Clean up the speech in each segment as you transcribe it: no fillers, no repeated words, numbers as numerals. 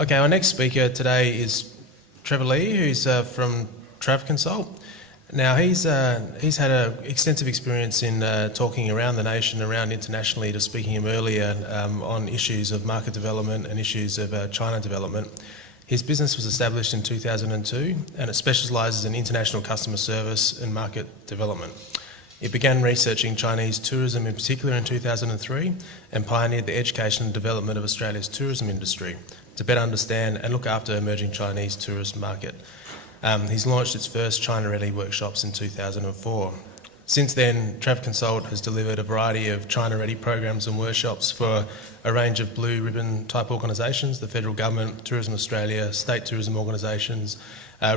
Okay, our next speaker today is Trevor Lee, who's from Travconsult. Now, he's had an extensive experience in talking around the nation, around internationally, to speaking him earlier on issues of market development and issues of China development. His business was established in 2002 and it specialises in international customer service and market development. It began researching Chinese tourism in particular in 2003 and pioneered the education and development of Australia's tourism industry to better understand and look after emerging Chinese tourist market. He's launched its first China Ready workshops in 2004. Since then, Travconsult has delivered a variety of China Ready programs and workshops for a range of blue ribbon type organisations, the federal government, Tourism Australia, state tourism organisations,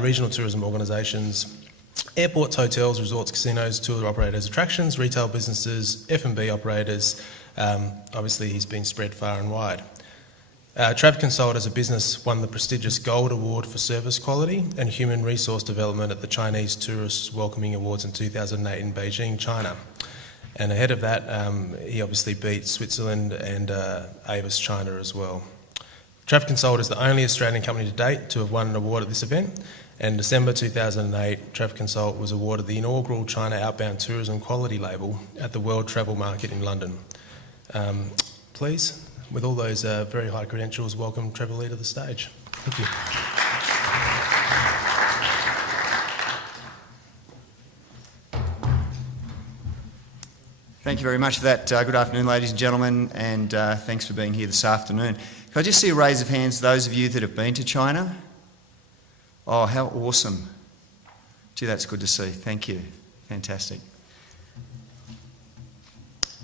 regional tourism organisations, airports, hotels, resorts, casinos, tour operators, attractions, retail businesses, F&B operators. Obviously, he's been spread far and wide. Travconsult as a business won the prestigious Gold Award for Service Quality and Human Resource Development at the Chinese Tourists Welcoming Awards in 2008 in Beijing, China. And ahead of that, he obviously beat Switzerland and Avis China as well. Travconsult is the only Australian company to date to have won an award at this event. And in December 2008, Travconsult was awarded the inaugural China Outbound Tourism Quality label at the World Travel Market in London. Please, with all those very high credentials, welcome Trevor Lee to the stage. Thank you. Thank you very much for that. Good afternoon, ladies and gentlemen, and thanks for being here this afternoon. Can I just see a raise of hands, those of you that have been to China? Oh, how awesome. Gee, that's good to see. Thank you. Fantastic.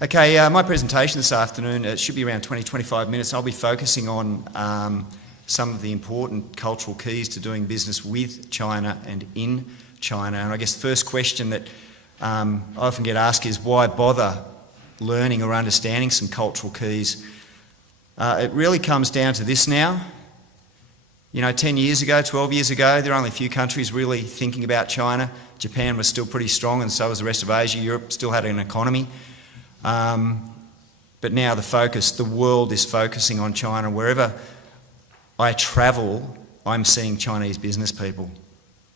Okay, my presentation this afternoon, it should be around 20-25 minutes. I'll be focusing on some of the important cultural keys to doing business with China and in China. And I guess the first question that I often get asked is, why bother learning or understanding some cultural keys? It really comes down to this now. You know, 10 years ago, 12 years ago, there were only a few countries really thinking about China. Japan was still pretty strong, and so was the rest of Asia. Europe still had an economy. But now the world is focusing on China. Wherever I travel, I'm seeing Chinese business people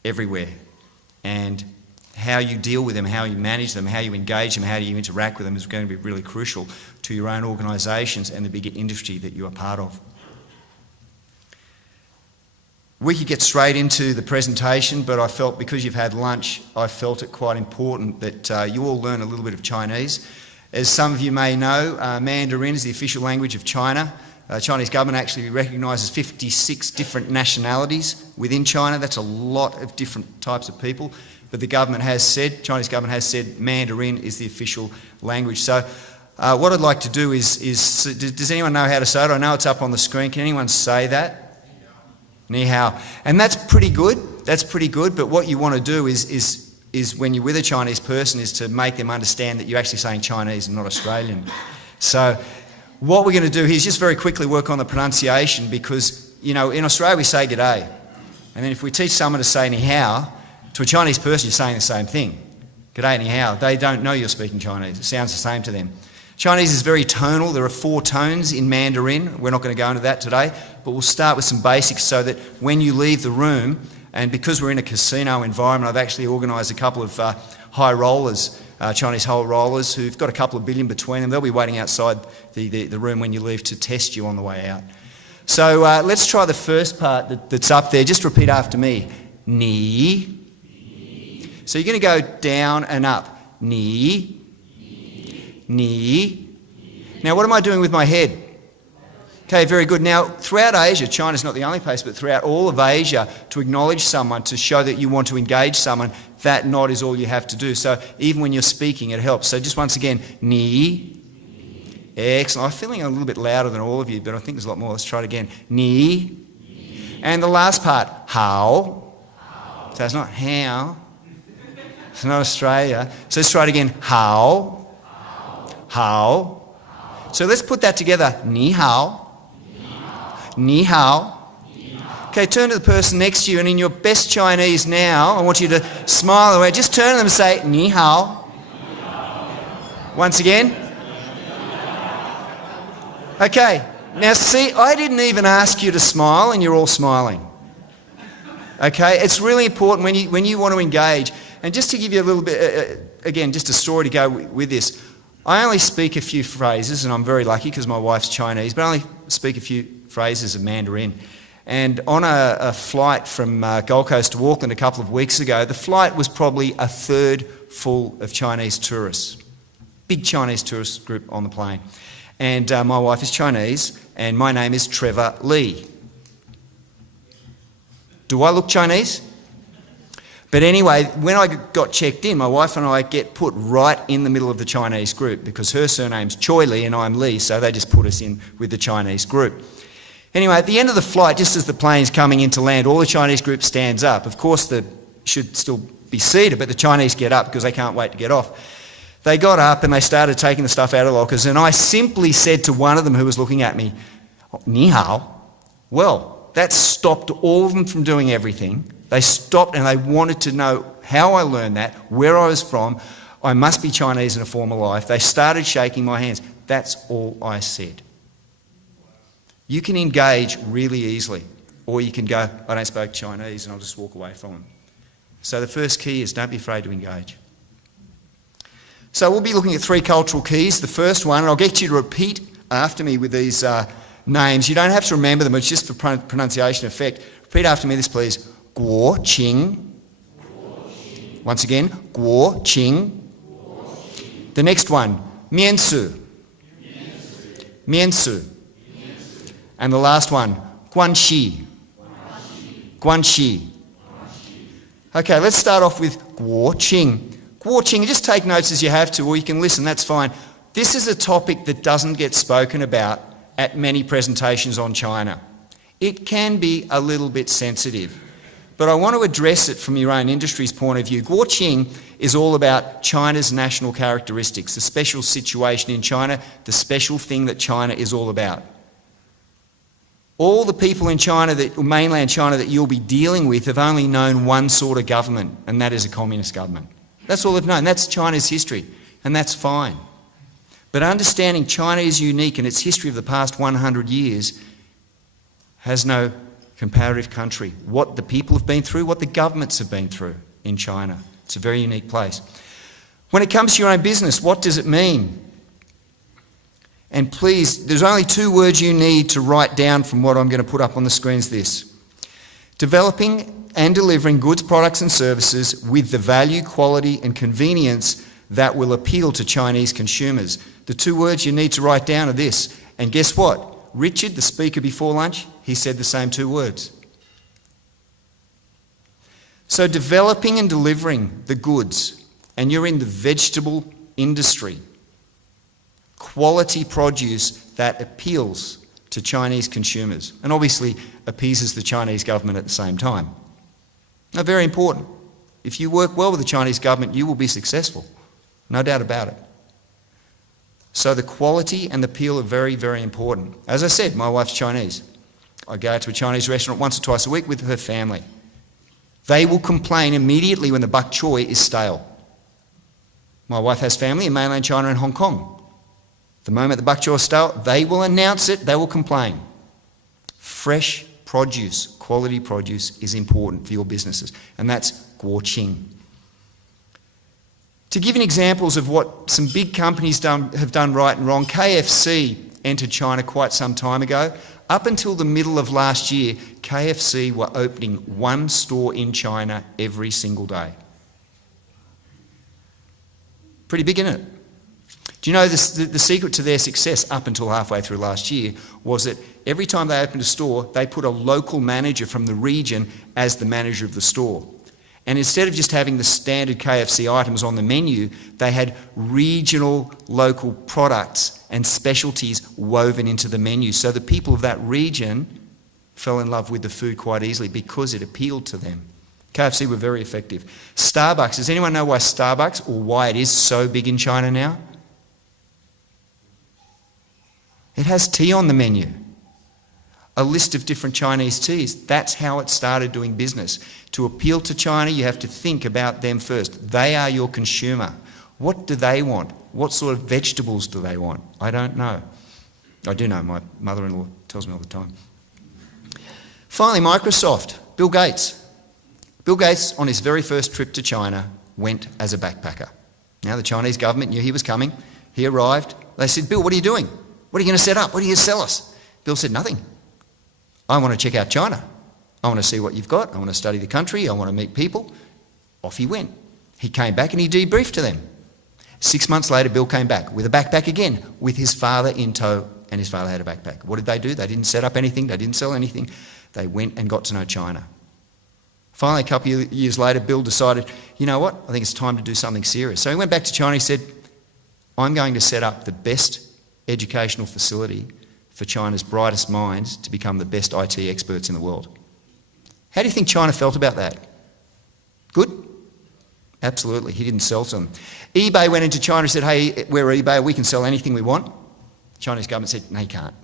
everywhere. And how you deal with them, how you manage them, how you engage them, how you interact with them is going to be really crucial to your own organisations and the bigger industry that you are part of. We could get straight into the presentation, but I felt because you've had lunch, I felt it quite important that you all learn a little bit of Chinese. As some of you may know, Mandarin is the official language of China. The Chinese government actually recognises 56 different nationalities within China. That's a lot of different types of people. But the government has said, Chinese government has said, Mandarin is the official language. So what I'd like to do is does anyone know how to say it? I know it's up on the screen. Can anyone say that? Ni hao. And that's pretty good. That's pretty good. But what you want to do is when you're with a Chinese person is to make them understand that you're actually saying Chinese and not Australian. So what we're going to do here is just very quickly work on the pronunciation because, you know, in Australia we say g'day. And then if we teach someone to say ni hao, to a Chinese person you're saying the same thing. G'day ni hao. They don't know you're speaking Chinese. It sounds the same to them. Chinese is very tonal. There are 4 tones in Mandarin. We're not going to go into that today, but we'll start with some basics so that when you leave the room, and because we're in a casino environment, I've actually organised a couple of high rollers, Chinese high rollers, who've got a couple of billion between them. They'll be waiting outside the room when you leave to test you on the way out. So let's try the first part that's up there. Just repeat after me. Ni. So you're going to go down and up. Ni. Ni. Now what am I doing with my head? Okay, very good. Now throughout Asia, China's not the only place, but throughout all of Asia, to acknowledge someone, to show that you want to engage someone, that nod is all you have to do. So even when you're speaking, it helps. So just once again, ni. Excellent. I'm feeling a little bit louder than all of you, but I think there's a lot more. Let's try it again. Ni. And the last part, how. So it's not how. It's not Australia. So let's try it again. How. How. So let's put that together. Ni hao. Ni hao. Okay, turn to the person next to you and in your best Chinese now, I want you to smile away. Just turn to them and say, ni hao. Once again. Okay, Now see, I didn't even ask you to smile and you're all smiling. Okay, it's really important when you want to engage. And just to give you a little bit, again, just a story to go with this. I only speak a few phrases, and I'm very lucky because my wife's Chinese, but I only speak a few phrases of Mandarin. And on a flight from Gold Coast to Auckland a couple of weeks ago, the flight was probably a third full of Chinese tourists. Big Chinese tourist group on the plane. And my wife is Chinese, and my name is Trevor Lee. Do I look Chinese? But anyway, when I got checked in, my wife and I get put right in the middle of the Chinese group because her surname's Choi Lee and I'm Lee, so they just put us in with the Chinese group. Anyway, at the end of the flight, just as the plane's coming in to land, all the Chinese group stands up. Of course, they should still be seated, but the Chinese get up because they can't wait to get off. They got up and they started taking the stuff out of lockers, and I simply said to one of them who was looking at me, "Ni hao." Well, that stopped all of them from doing everything. They stopped and they wanted to know how I learned that, where I was from. I must be Chinese in a former life. They started shaking my hands. That's all I said. You can engage really easily, or you can go, "I don't speak Chinese," and I'll just walk away from them. So the first key is don't be afraid to engage. So we'll be looking at 3 cultural keys. The first one, and I'll get you to repeat after me with these names. You don't have to remember them, it's just for pronunciation effect. Repeat after me this, please. Guo Qing. Once again, Guo Qing. The next one, Miansu. Miansu. And the last one, guanxi. Guanxi. Okay, let's start off with Guo Qing. Guo Qing, just take notes as you have to, or you can listen, that's fine. This is a topic that doesn't get spoken about at many presentations on China. It can be a little bit sensitive, but I want to address it from your own industry's point of view. Guo Qing is all about China's national characteristics, the special situation in China, the special thing that China is all about. All the people in China, mainland China, that you'll be dealing with have only known one sort of government, and that is a communist government. That's all they've known. That's China's history, and that's fine. But understanding China is unique and its history of the past 100 years has no comparative country. What the people have been through, what the governments have been through in China. It's a very unique place. When it comes to your own business, what does it mean? And please, there's only 2 words you need to write down from what I'm going to put up on the screen is this. Developing and delivering goods, products and services with the value, quality and convenience that will appeal to Chinese consumers. The 2 words you need to write down are this. And guess what? Richard, the speaker before lunch, he said the same 2 words. So developing and delivering the goods, and you're in the vegetable industry, quality produce that appeals to Chinese consumers and obviously appeases the Chinese government at the same time. Now, very important. If you work well with the Chinese government, you will be successful. No doubt about it. So the quality and the appeal are very, very important. As I said, my wife's Chinese. I go to a Chinese restaurant once or twice a week with her family. They will complain immediately when the bok choy is stale. My wife has family in mainland China and Hong Kong. The moment the bok choy is stale, they will announce it, they will complain. Fresh produce, quality produce is important for your businesses, and that's Guo Qing. To give you examples of what some big companies have done right and wrong, KFC entered China quite some time ago. Up until the middle of last year, KFC were opening 1 store in China every single day. Pretty big, isn't it? Do you know the secret to their success up until halfway through last year was that every time they opened a store, they put a local manager from the region as the manager of the store. And instead of just having the standard KFC items on the menu, they had regional local products and specialties woven into the menu. So the people of that region fell in love with the food quite easily because it appealed to them. KFC were very effective. Starbucks, does anyone know why Starbucks, or why it is so big in China now? It has tea on the menu. A list of different Chinese teas. That's how it started doing business. To appeal to China, you have to think about them first. They are your consumer. What do they want? What sort of vegetables do they want? I don't know. I do know, my mother-in-law tells me all the time. Finally, Microsoft, Bill Gates. Bill Gates, on his very first trip to China, went as a backpacker. Now, the Chinese government knew he was coming. He arrived. They said, Bill, what are you doing? What are you going to set up? What are you going to sell us? Bill said, nothing. I want to check out China. I want to see what you've got. I want to study the country. I want to meet people. Off he went. He came back and he debriefed to them. 6 months later, Bill came back with a backpack again, with his father in tow, and his father had a backpack. What did they do? They didn't set up anything. They didn't sell anything. They went and got to know China. Finally, a couple of years later, Bill decided, you know what? I think it's time to do something serious. So he went back to China. He said, I'm going to set up the best educational facility for China's brightest minds to become the best IT experts in the world. How do you think China felt about that? Good? Absolutely. He didn't sell to them. eBay went into China and said, hey, we're eBay. We can sell anything we want. The Chinese government said, no, you can't.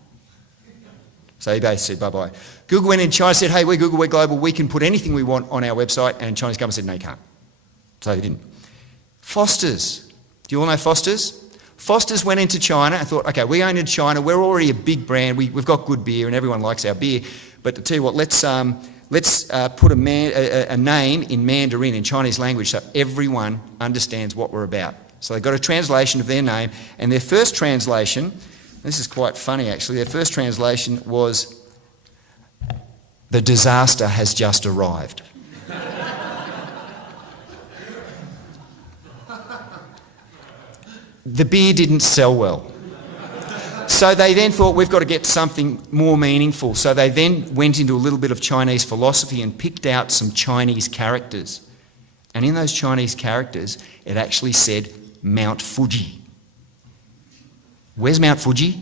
So eBay said, bye-bye. Google went in China and said, hey, we're Google, we're global. We can put anything we want on our website. And the Chinese government said, no, you can't. So they didn't. Foster's. Do you all know Foster's? Foster's went into China and thought, okay, we're going into China. We're already a big brand. We've got good beer and everyone likes our beer. But to tell you what, let's put a name in Mandarin, in Chinese language, so everyone understands what we're about. So they got a translation of their name, and their first translation, this is quite funny actually, their first translation was, the disaster has just arrived. The beer didn't sell well. So they then thought, we've got to get something more meaningful. So they then went into a little bit of Chinese philosophy and picked out some Chinese characters. And in those Chinese characters, it actually said Mount Fuji. Where's Mount Fuji?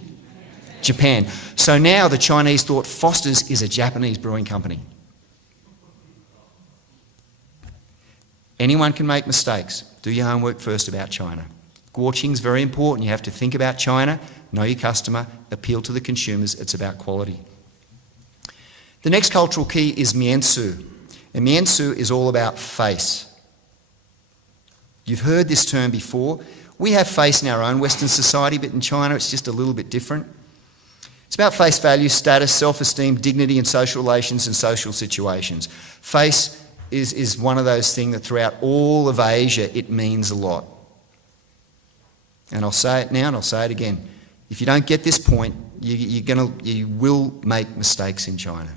Japan. So now the Chinese thought Foster's is a Japanese brewing company. Anyone can make mistakes. Do your homework first about China. Guanxi's very important. You have to think about China, know your customer, appeal to the consumers. It's about quality. The next cultural key is miansu. And miansu is all about face. You've heard this term before. We have face in our own Western society, but in China it's just a little bit different. It's about face value, status, self-esteem, dignity in social relations and social situations. Face is one of those things that throughout all of Asia it means a lot. And I'll say it now and I'll say it again. If you don't get this point, you will make mistakes in China.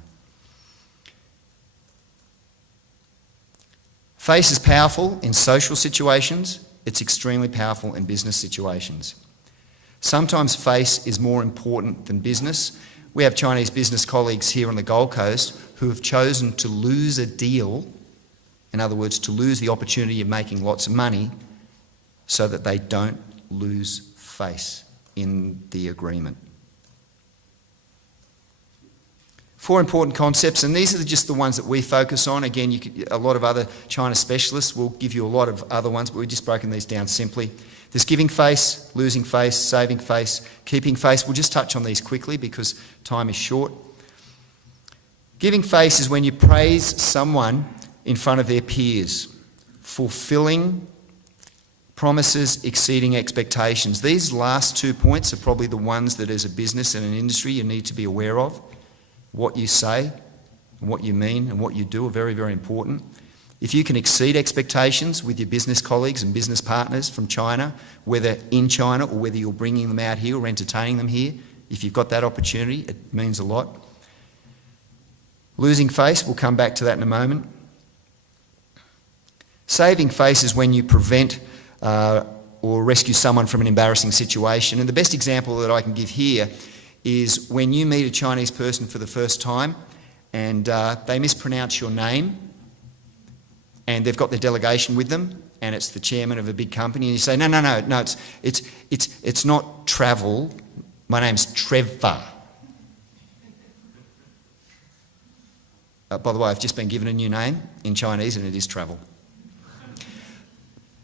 Face is powerful in social situations. It's extremely powerful in business situations. Sometimes face is more important than business. We have Chinese business colleagues here on the Gold Coast who have chosen to lose a deal, in other words, to lose the opportunity of making lots of money, so that they don't lose face in the agreement. 4 important concepts, and these are just the ones that we focus on. Again, a lot of other China specialists will give you a lot of other ones, but we've just broken these down simply. There's giving face, losing face, saving face, keeping face. We'll just touch on these quickly because time is short. Giving face is when you praise someone in front of their peers, fulfilling promises, exceeding expectations. These last 2 points are probably the ones that as a business and an industry you need to be aware of. What you say, and what you mean and what you do are very, very important. If you can exceed expectations with your business colleagues and business partners from China, whether in China or whether you're bringing them out here or entertaining them here, if you've got that opportunity, it means a lot. Losing face, we'll come back to that in a moment. Saving face is when you prevent or rescue someone from an embarrassing situation. And the best example that I can give here is when you meet a Chinese person for the first time and they mispronounce your name and they've got their delegation with them and it's the chairman of a big company and you say, no, it's not travel, my name's Trevor. By the way, I've just been given a new name in Chinese and it is travel.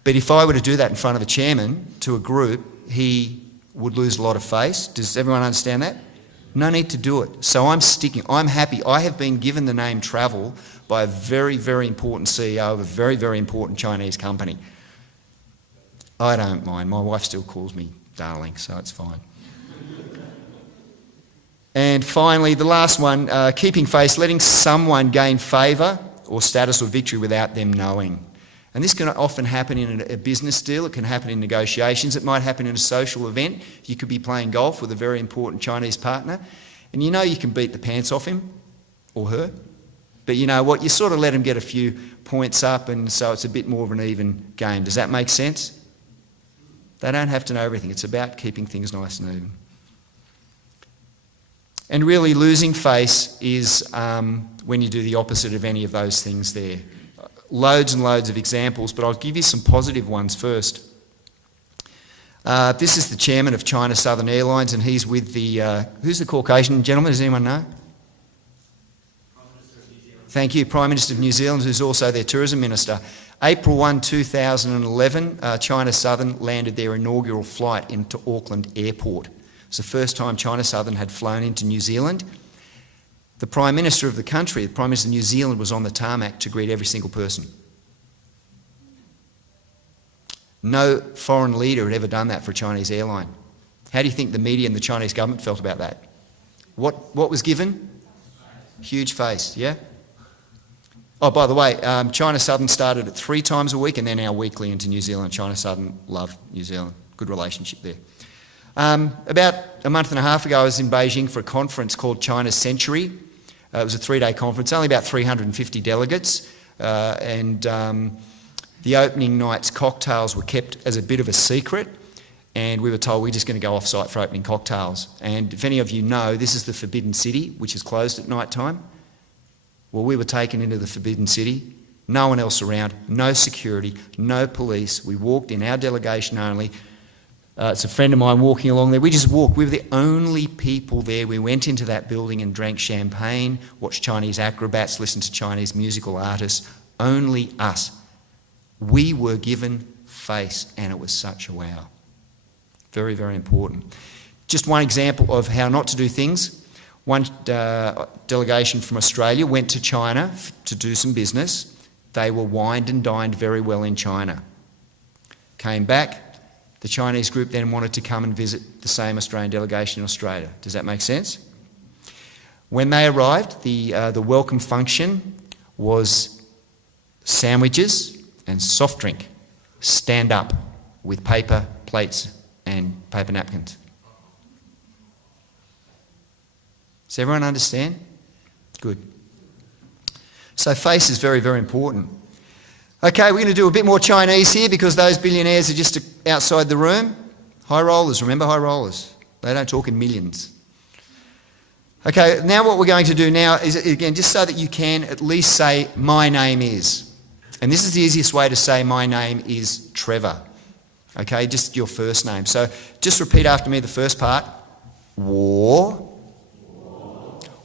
But if I were to do that in front of a chairman to a group, he would lose a lot of face. Does everyone understand that? No need to do it. So I'm sticking. I'm happy. I have been given the name Travel by a very, very important CEO of a very, very important Chinese company. I don't mind. My wife still calls me darling, so it's fine. And finally, the last one, keeping face, letting someone gain favour or status or victory without them knowing. And this can often happen in a business deal, it can happen in negotiations, it might happen in a social event. You could be playing golf with a very important Chinese partner, and you know you can beat the pants off him or her, but you know what, you sort of let them get a few points up, and so it's a bit more of an even game. Does that make sense? They don't have to know everything, it's about keeping things nice and even. And really losing face is when you do the opposite of any of those things there. Loads and loads of examples, but I'll give you some positive ones first. This is the chairman of China Southern Airlines, and he's with the... who's the Caucasian gentleman? Does anyone know? Prime Minister of New Zealand. Thank you. Prime Minister of New Zealand, who's also their tourism minister. April 1, 2011, China Southern landed their inaugural flight into Auckland Airport. It was the first time China Southern had flown into New Zealand. The Prime Minister of the country, the Prime Minister of New Zealand, was on the tarmac to greet every single person. No foreign leader had ever done that for a Chinese airline. How do you think the media and the Chinese government felt about that? What was given? Huge face, yeah? Oh, by the way, China Southern started at 3 times a week and they're now weekly into New Zealand. China Southern love New Zealand. Good relationship there. About a month and a half ago, I was in Beijing for a conference called China's Century. It was a 3-day conference, only about 350 delegates, and the opening night's cocktails were kept as a bit of a secret, and we were told we're just going to go off-site for opening cocktails. And if any of you know, this is the Forbidden City, which is closed at night time. Well, we were taken into the Forbidden City, no one else around, no security, no police. We walked in, our delegation only. It's a friend of mine walking along there. We just walked. We were the only people there. We went into that building and drank champagne, watched Chinese acrobats, listened to Chinese musical artists. Only us. We were given face, and it was such a wow. Very, very important. Just one example of how not to do things. One delegation from Australia went to China to do some business. They were wined and dined very well in China. Came back. The Chinese group then wanted to come and visit the same Australian delegation in Australia. Does that make sense? When they arrived, the welcome function was sandwiches and soft drink. Stand up with paper plates and paper napkins. Does everyone understand? Good. So face is very, very important. Okay, we're going to do a bit more Chinese here because those billionaires are just outside the room. High rollers, remember high rollers? They don't talk in millions. Okay, now what we're going to do now is, again, just so that you can at least say, my name is. And this is the easiest way to say my name is Trevor. Okay, just your first name. So just repeat after me the first part. War.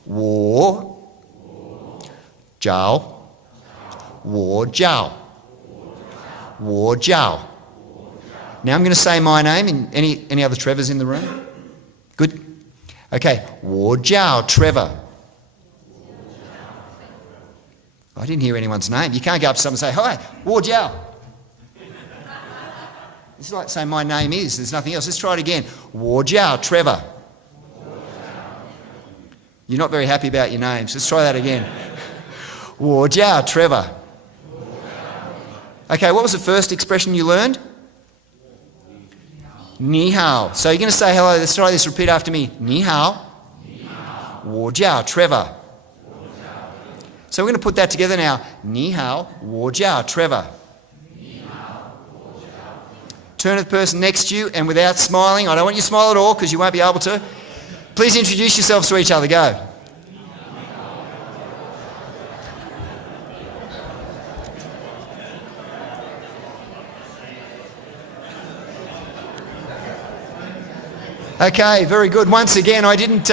War. Jiao. War Jiao. War Jiao. Now I'm going to say my name, and any other Trevors in the room? Good. Okay, War Jiao Trevor. I didn't hear anyone's name. You can't go up to someone and say, hi, War Jiao. It's like saying my name is, there's nothing else. Let's try it again. War Jiao Trevor. You're not very happy about your names. Let's try that again. War Jiao Trevor. Okay, what was the first expression you learned? Ni hao. So you're going to say hello. Let's try this. Repeat after me. Ni hao. Wo jiao, Trevor. So we're going to put that together now. Ni hao, wo jiao, Trevor. Turn to the person next to you, and without smiling, I don't want you to smile at all because you won't be able to. Please introduce yourselves to each other. Go. Okay, very good. Once again, I didn't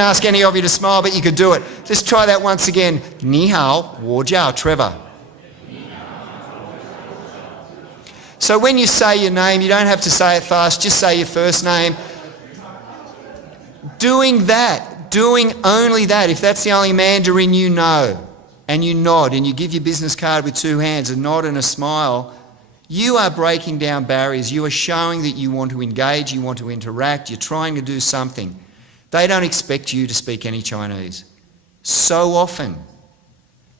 ask any of you to smile, but you could do it. Let's try that once again. Ni hao, wo jiao, Trevor. So when you say your name, you don't have to say it fast, just say your first name. Doing only that, if that's the only Mandarin you know, and you nod and you give your business card with 2 hands, a nod and a smile, you are breaking down barriers. You are showing that you want to engage, you want to interact, you're trying to do something. They don't expect you to speak any Chinese. So often,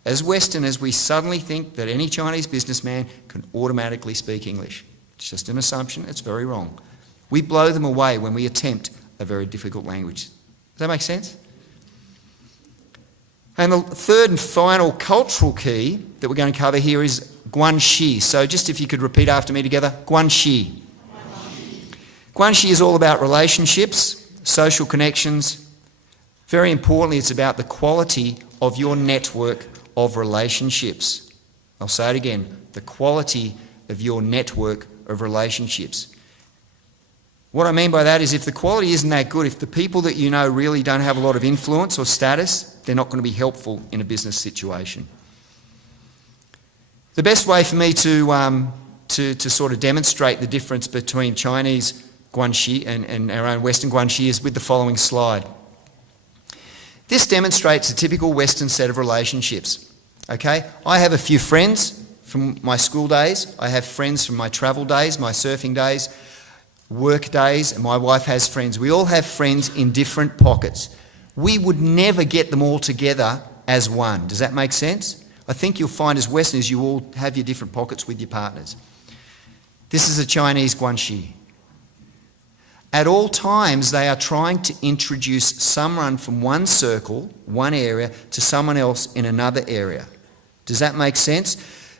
as Westerners, we suddenly think that any Chinese businessman can automatically speak English. It's just an assumption. It's very wrong. We blow them away when we attempt a very difficult language. Does that make sense? And the third and final cultural key that we're going to cover here is guanxi. So just if you could repeat after me together, guanxi. Guanxi is all about relationships, social connections. Very importantly, it's about the quality of your network of relationships. I'll say it again, the quality of your network of relationships. What I mean by that is if the quality isn't that good, if the people that you know really don't have a lot of influence or status, they're not going to be helpful in a business situation. The best way for me to sort of demonstrate the difference between Chinese guanxi and our own Western guanxi is with the following slide. This demonstrates a typical Western set of relationships. Okay, I have a few friends from my school days. I have friends from my travel days, my surfing days, work days, and my wife has friends. We all have friends in different pockets. We would never get them all together as one. Does that make sense? I think you'll find as Westerners you all have your different pockets with your partners. This is a Chinese guanxi. At all times, they are trying to introduce someone from one circle, one area, to someone else in another area. Does that make sense?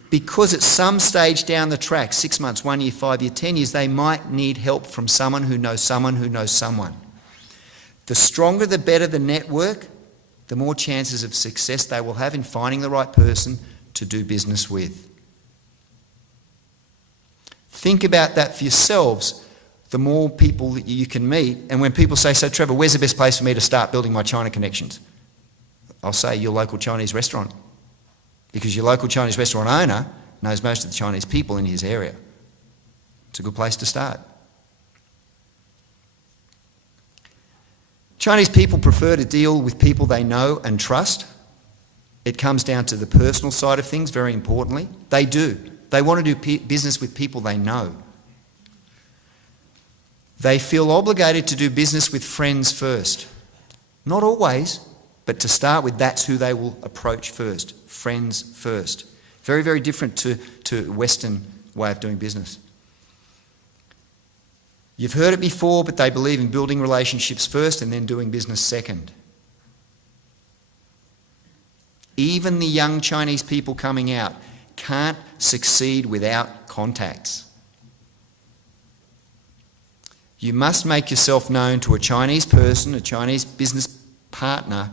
Because at some stage down the track, 6 months, 1 year, 5 years, 10 years, they might need help from someone who knows someone who knows someone. The stronger, the better the network, the more chances of success they will have in finding the right person to do business with. Think about that for yourselves. The more people that you can meet, and when people say, so Trevor, where's the best place for me to start building my China connections? I'll say your local Chinese restaurant, because your local Chinese restaurant owner knows most of the Chinese people in his area. It's a good place to start. Chinese people prefer to deal with people they know and trust. It comes down to the personal side of things, very importantly. They do. They want to do business with people they know. They feel obligated to do business with friends first. Not always, but to start with, that's who they will approach first. Friends first. Very, very different to Western way of doing business. You've heard it before, but they believe in building relationships first and then doing business second. Even the young Chinese people coming out can't succeed without contacts. You must make yourself known to a Chinese person, a Chinese business partner,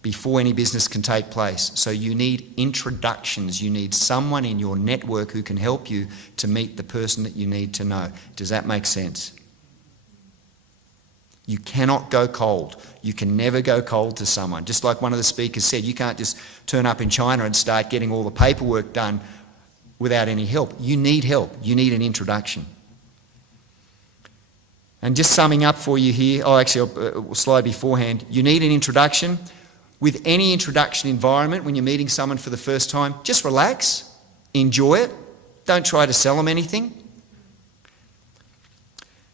before any business can take place. So you need introductions. You need someone in your network who can help you to meet the person that you need to know. Does that make sense? You cannot go cold. You can never go cold to someone. Just like one of the speakers said, you can't just turn up in China and start getting all the paperwork done without any help. You need help. You need an introduction. And just summing up for you here, a slide beforehand, you need an introduction. With any introduction environment, when you're meeting someone for the first time, just relax, enjoy it, don't try to sell them anything.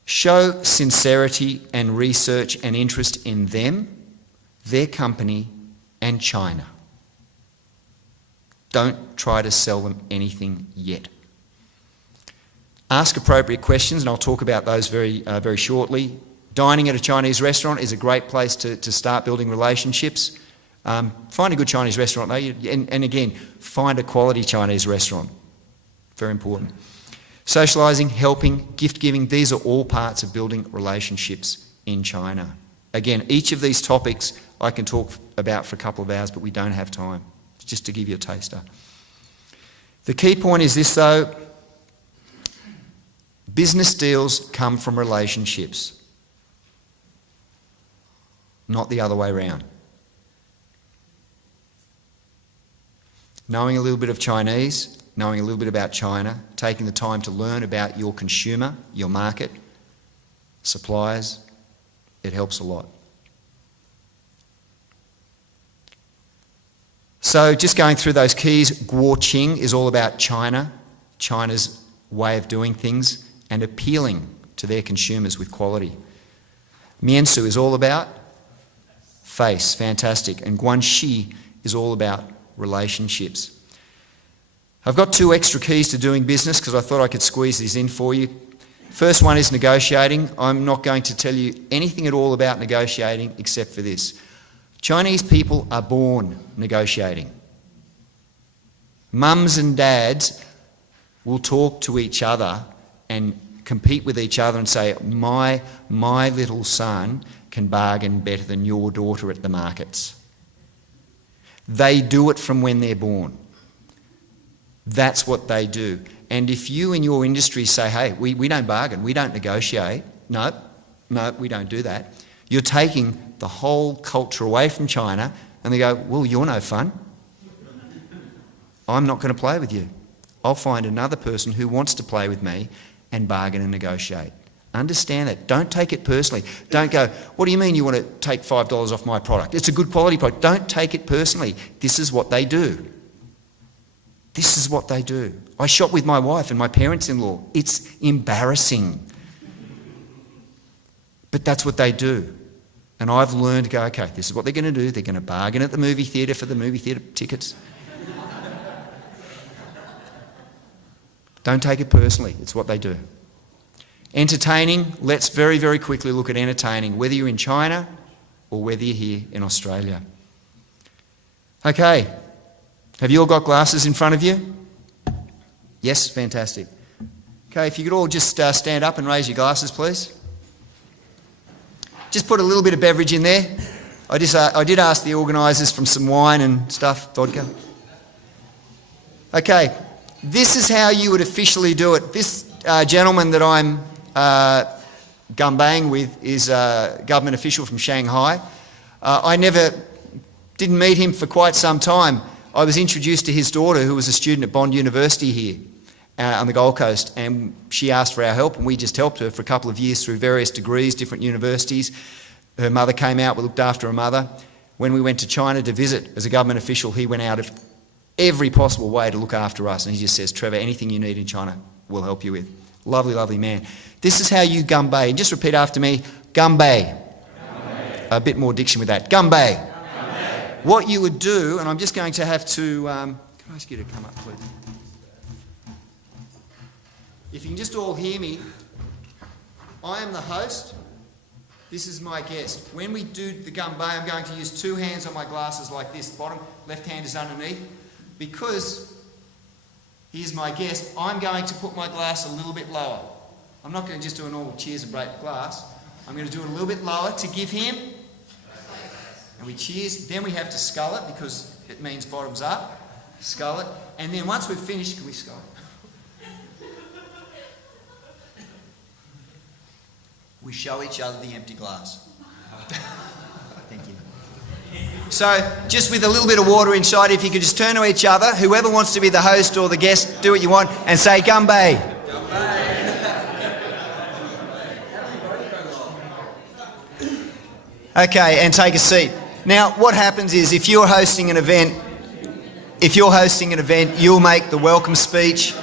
Show sincerity and research and interest in them, their company, and China. Don't try to sell them anything yet. Ask appropriate questions, and I'll talk about those very shortly. Dining at a Chinese restaurant is a great place to start building relationships. Find a good Chinese restaurant, though, and again, find a quality Chinese restaurant. Very important. Socialising, helping, gift giving, these are all parts of building relationships in China. Again, each of these topics I can talk about for a couple of hours, but we don't have time. Just to give you a taster. The key point is this, though. Business deals come from relationships, not the other way around. Knowing a little bit of Chinese, knowing a little bit about China, taking the time to learn about your consumer, your market, suppliers, it helps a lot. So just going through those keys, guoqing is all about China, China's way of doing things, and appealing to their consumers with quality. Miansu is all about face, fantastic. And guanxi is all about relationships. I've got 2 extra keys to doing business because I thought I could squeeze these in for you. First one is negotiating. I'm not going to tell you anything at all about negotiating except for this. Chinese people are born negotiating. Mums and dads will talk to each other and compete with each other and say, my little son can bargain better than your daughter at the markets. They do it from when they're born. That's what they do. And if you in your industry say, hey, we don't bargain, we don't negotiate, no, we don't do that, you're taking the whole culture away from China, and they go, well, you're no fun. I'm not going to play with you. I'll find another person who wants to play with me and bargain and negotiate. Understand that. Don't take it personally. Don't go, what do you mean you want to take $5 off my product? It's a good quality product. Don't take it personally. This is what they do. This is what they do. I shop with my wife and my parents-in-law. It's embarrassing. But that's what they do. And I've learned to go, okay, this is what they're going to do. They're going to bargain at the movie theatre for the movie theatre tickets. Don't take it personally. It's what they do. Entertaining, let's very, very quickly look at entertaining, whether you're in China or whether you're here in Australia. Okay, have you all got glasses in front of you? Yes, fantastic. Okay, if you could all just stand up and raise your glasses, please. Just put a little bit of beverage in there. I did ask the organisers for some wine and stuff, vodka. Okay, this is how you would officially do it. This gentleman that I'm gumbaying with is a government official from Shanghai. I didn't meet him for quite some time. I was introduced to his daughter, who was a student at Bond University here on the Gold Coast, and she asked for our help, and we just helped her for a couple of years through various degrees, different universities. Her mother came out, we looked after her mother. When we went to China to visit as a government official, he went out of every possible way to look after us, and he just says, Trevor, anything you need in China, we'll help you with. Lovely, lovely man. This is how you gumbay. And just repeat after me, gumbay. A bit more diction with that. Gumbay. What you would do, and I'm just going to have to... can I ask you to come up, please? If you can just all hear me, I am the host. This is my guest. When we do the gumbay, I'm going to use 2 hands on my glasses like this. The bottom left hand is underneath. Because he's my guest, I'm going to put my glass a little bit lower. I'm not going to just do a normal cheers and break the glass. I'm going to do it a little bit lower to give him. And we cheers. Then we have to scull it because it means bottoms up. Scull it. And then once we've finished, can we scull it? We show each other the empty glass. Thank you. So, just with a little bit of water inside, if you could just turn to each other, whoever wants to be the host or the guest, do what you want, and say, Gumbay. Okay, and take a seat. Now, what happens is, if you're hosting an event, you'll make the welcome speech.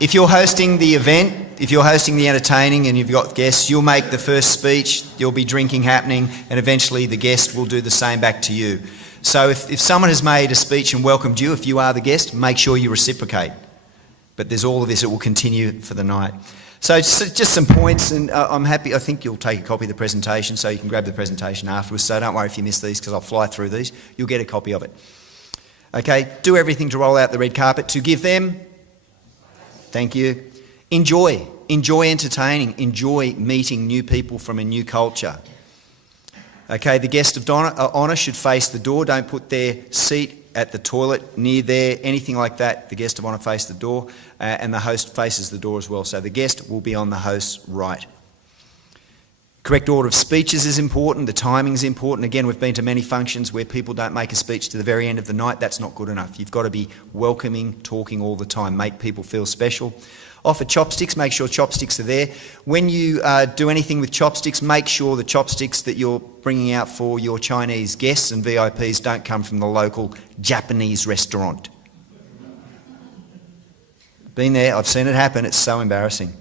If you're hosting the event, if you're hosting the entertaining and you've got guests, you'll make the first speech, there'll be drinking happening, and eventually the guest will do the same back to you. So if someone has made a speech and welcomed you, if you are the guest, make sure you reciprocate. But there's all of this that will continue for the night. So just some points, and I'm happy, I think you'll take a copy of the presentation, so you can grab the presentation afterwards, so don't worry if you miss these, because I'll fly through these. You'll get a copy of it. Okay, do everything to roll out the red carpet to give them... Thank you. Enjoy entertaining, enjoy meeting new people from a new culture. Okay, the guest of honour should face the door. Don't put their seat at the toilet near there, anything like that. The guest of honour face the door, and the host faces the door as well. So the guest will be on the host's right. Correct order of speeches is important. The timing is important. Again, we've been to many functions where people don't make a speech to the very end of the night. That's not good enough. You've got to be welcoming, talking all the time, make people feel special. Offer chopsticks, make sure chopsticks are there. When you do anything with chopsticks, make sure the chopsticks that you're bringing out for your Chinese guests and VIPs don't come from the local Japanese restaurant. Been there, I've seen it happen, it's so embarrassing.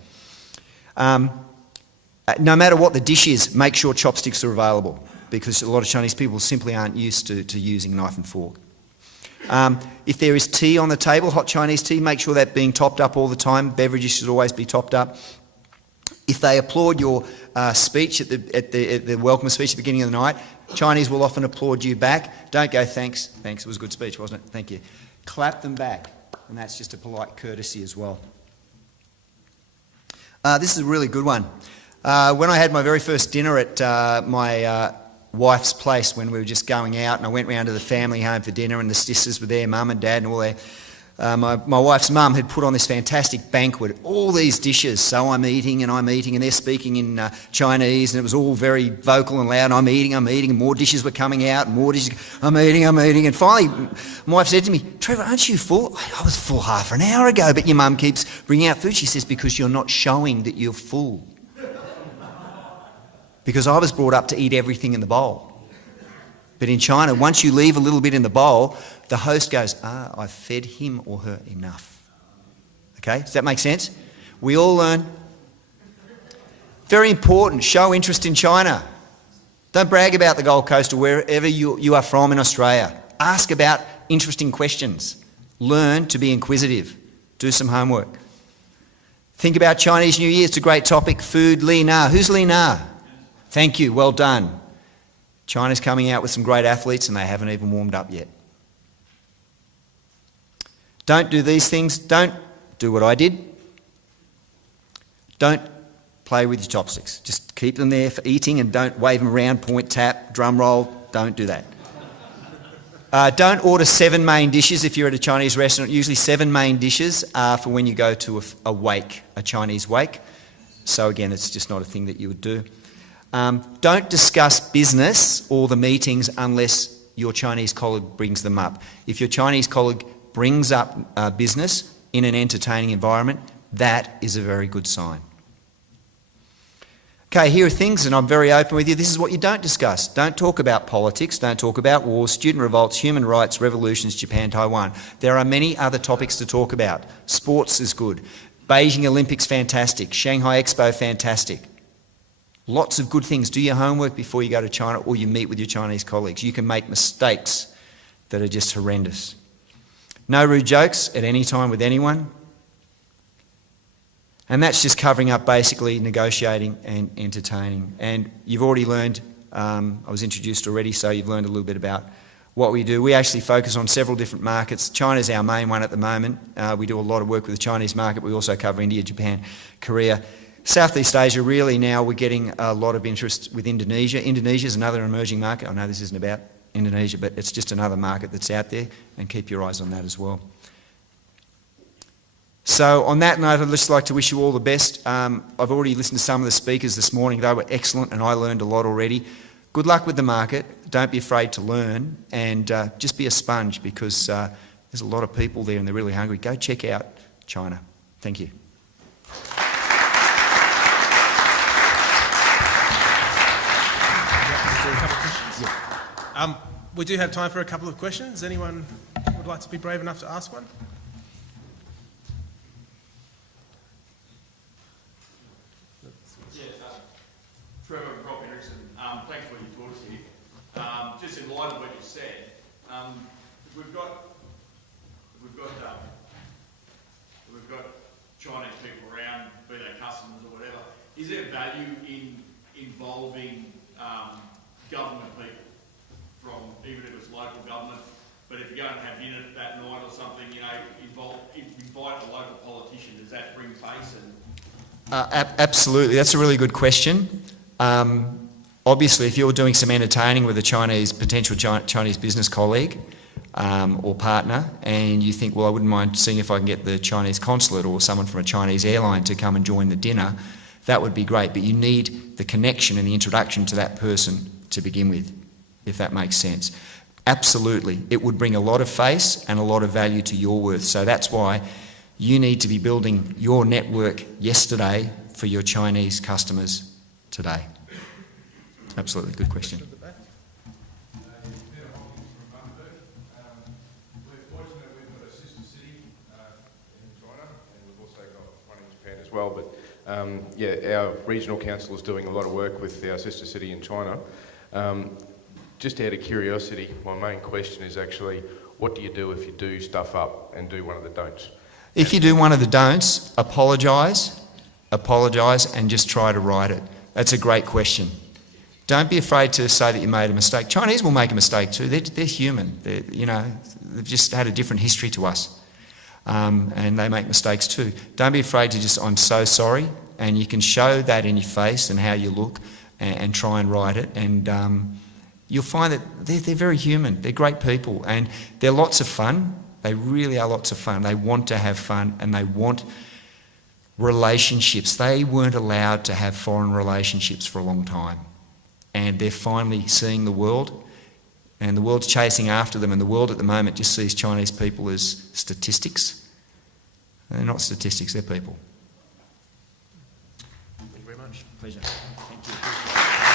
No matter what the dish is, make sure chopsticks are available, because a lot of Chinese people simply aren't used to using knife and fork. If there is tea on the table, hot Chinese tea, make sure that's being topped up all the time. Beverages should always be topped up. If they applaud your speech at the welcome speech at the beginning of the night, Chinese will often applaud you back. Don't go, thanks, it was a good speech, wasn't it? Thank you. Clap them back, and that's just a polite courtesy as well. This is a really good one. When I had my very first dinner at my wife's place, when we were just going out, and I went round to the family home for dinner, and the sisters were there, mum and dad and all there. My wife's mum had put on this fantastic banquet, all these dishes. So I'm eating, and they're speaking in Chinese, and it was all very vocal and loud. I'm eating, and more dishes were coming out, and more dishes. I'm eating. And finally, my wife said to me, "Trevor, aren't you full?" "I was full half an hour ago, but your mum keeps bringing out food." She says, "Because you're not showing that you're full." Because I was brought up to eat everything in the bowl. But in China, once you leave a little bit in the bowl, the host goes, I've fed him or her enough. Okay, does that make sense? We all learn. Very important, show interest in China. Don't brag about the Gold Coast or wherever you are from in Australia. Ask about interesting questions. Learn to be inquisitive. Do some homework. Think about Chinese New Year. It's a great topic. Food, Li Na. Who's Li Na? Thank you, well done. China's coming out with some great athletes, and they haven't even warmed up yet. Don't do these things. Don't do what I did. Don't play with your chopsticks. Just keep them there for eating, and don't wave them around, point, tap, drum roll. Don't do that. Don't order 7 main dishes if you're at a Chinese restaurant. Usually 7 main dishes are for when you go to a wake, a Chinese wake. So again, it's just not a thing that you would do. Don't discuss business or the meetings unless your Chinese colleague brings them up. If your Chinese colleague brings up business in an entertaining environment, that is a very good sign. Okay, here are things, and I'm very open with you. This is what you don't discuss. Don't talk about politics. Don't talk about wars, student revolts, human rights, revolutions, Japan, Taiwan. There are many other topics to talk about. Sports is good. Beijing Olympics, fantastic. Shanghai Expo, fantastic. Lots of good things. Do your homework before you go to China or you meet with your Chinese colleagues. You can make mistakes that are just horrendous. No rude jokes at any time with anyone. And that's just covering up basically negotiating and entertaining. And you've already learned, I was introduced already, so you've learned a little bit about what we do. We actually focus on several different markets. China's our main one at the moment. We do a lot of work with the Chinese market. We also cover India, Japan, Korea. Southeast Asia, really now we're getting a lot of interest with Indonesia. Indonesia is another emerging market. I know this isn't about Indonesia, but it's just another market that's out there, and keep your eyes on that as well. So on that note, I'd just like to wish you all the best. I've already listened to some of the speakers this morning. They were excellent, and I learned a lot already. Good luck with the market. Don't be afraid to learn, and just be a sponge, because there's a lot of people there and they're really hungry. Go check out China. Thank you. We do have time for a couple of questions. Anyone would like to be brave enough to ask one? Trevor and Rob Henderson, thanks for your talks here. Just in light of what you said, we've got Chinese people around, be they customers or whatever. Is there value in involving government people, from even if it's local government, but if you're going to have dinner that night or something, invite a local politician? Does that bring face? Absolutely, that's a really good question. Obviously, if you're doing some entertaining with a potential Chinese business colleague or partner, and you think, well, I wouldn't mind seeing if I can get the Chinese consulate or someone from a Chinese airline to come and join the dinner, that would be great. But you need the connection and the introduction to that person to begin with, if that makes sense. Absolutely, it would bring a lot of face and a lot of value to your worth. So that's why you need to be building your network yesterday for your Chinese customers today. Absolutely, good question. We're fortunate we've got a sister city in China, and we've also got one in Japan as well, but Our regional council is doing a lot of work with our sister city in China. Just out of curiosity, my main question is actually, what do you do if you do stuff up and do one of the don'ts? If you do one of the don'ts, apologise, and just try to right it. That's a great question. Don't be afraid to say that you made a mistake. Chinese will make a mistake too. They're human. They've just had a different history to us, and they make mistakes too. Don't be afraid to just, I'm so sorry, and you can show that in your face and how you look, and try and right it. And you'll find that they're very human. They're great people, and they're lots of fun. They really are lots of fun. They want to have fun, and they want relationships. They weren't allowed to have foreign relationships for a long time, and they're finally seeing the world, and the world's chasing after them, and the world at the moment just sees Chinese people as statistics. They're not statistics, they're people. Thank you very much. Pleasure. Thank you.